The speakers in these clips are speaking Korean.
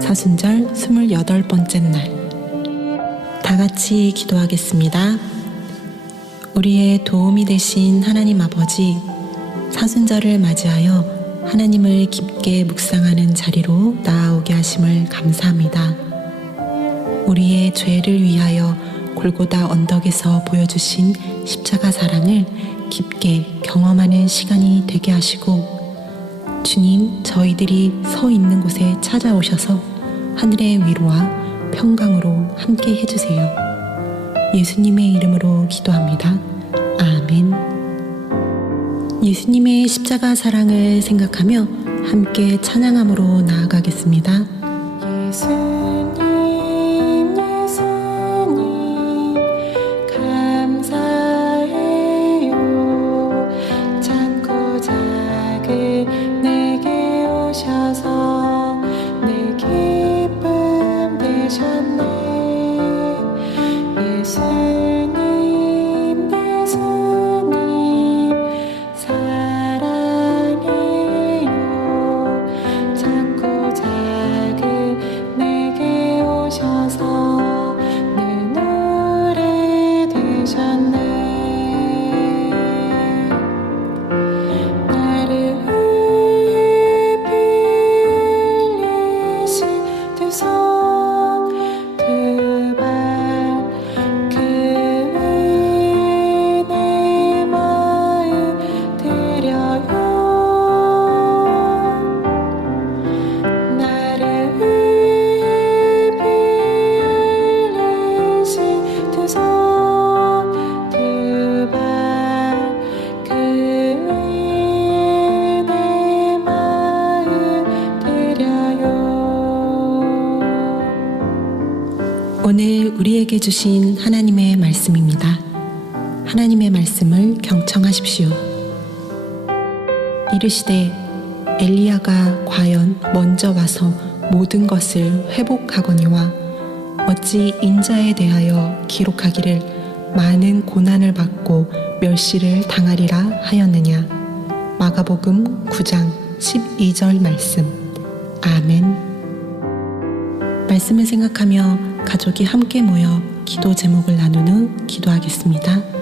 사순절 스물여덟 번째 날. 다 같이 기도하겠습니다. 우리의 도움이 되신 하나님 아버지, 사순절을 맞이하여 하나님을 깊게 묵상하는 자리로 나아오게 하심을 감사합니다. 우리의 죄를 위하여 골고다 언덕에서 보여주신 십자가 사랑을 깊게 경험하는 시간이 되게 하시고 주님 저희들이 서 있는 곳에 찾아오셔서 하늘의 위로와 평강으로 함께 해주세요. 예수님의 이름으로 기도합니다. 아멘. 예수님의 십자가 사랑을 생각하며 함께 찬양함으로 나아가겠습니다. 예수 우리에게 주신 하나님의 말씀입니다. 하나님의 말씀을 경청하십시오. 이르시되 엘리야가 과연 먼저 와서 모든 것을 회복하거니와 어찌 인자에 대하여 기록하기를 많은 고난을 받고 멸시를 당하리라 하였느냐 마가복음 9장 12절 말씀 아멘 말씀을 생각하며 가족이 함께 모여 기도 제목을 나눈 후 기도하겠습니다.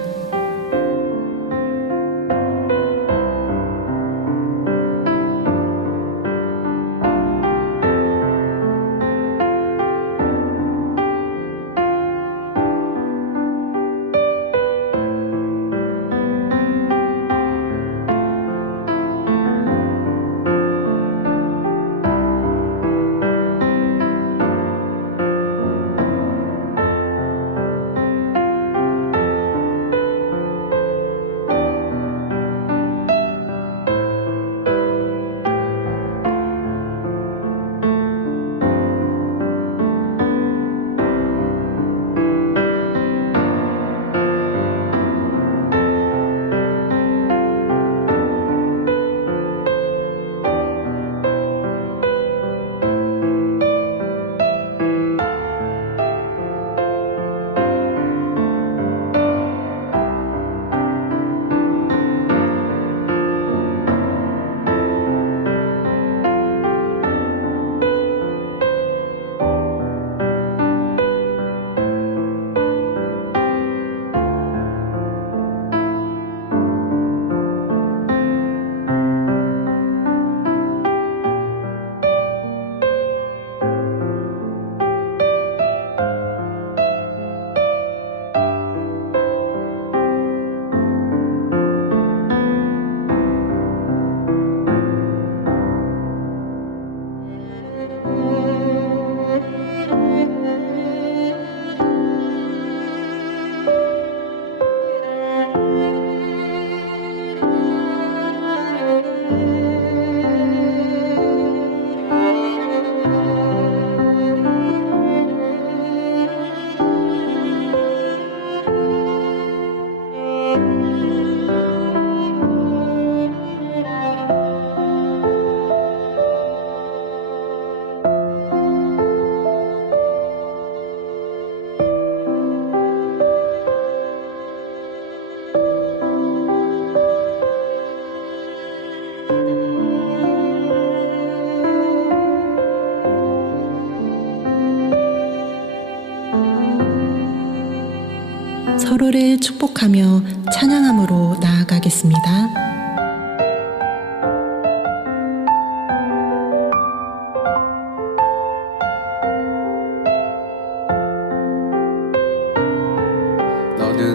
서로를 축복하며 찬양함으로 나아가겠습니다.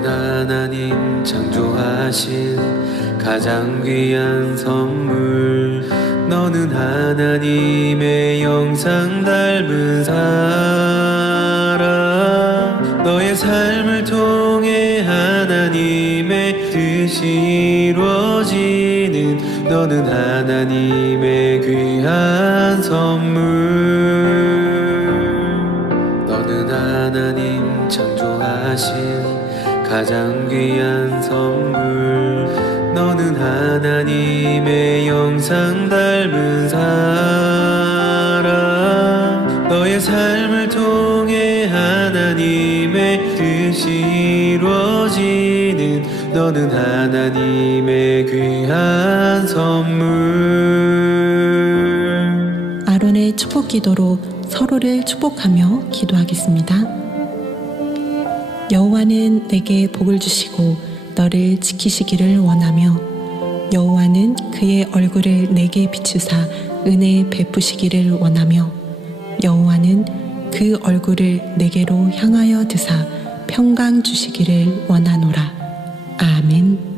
하나님 창조하신 가장 귀한 선물 너는 하나님의 영상 닮은 사람 너의 삶을 통해 뜻이 이루어지는 너는 하나님의 귀한 선물. 너는 하나님 창조하신 가장 귀한 선물. 너는 하나님의 영상 닮은 사람. 너의 삶을 통해 하나님의 뜻이 이루어지는 너는 하나님의 귀한 선물 아론의 축복 기도로 서로를 축복하며 기도하겠습니다. 여호와는 내게 복을 주시고 너를 지키시기를 원하며 여호와는 그의 얼굴을 내게 비추사 은혜 베푸시기를 원하며 여호와는 그 얼굴을 내게로 향하여 드사 평강 주시기를 원하노라. 아멘.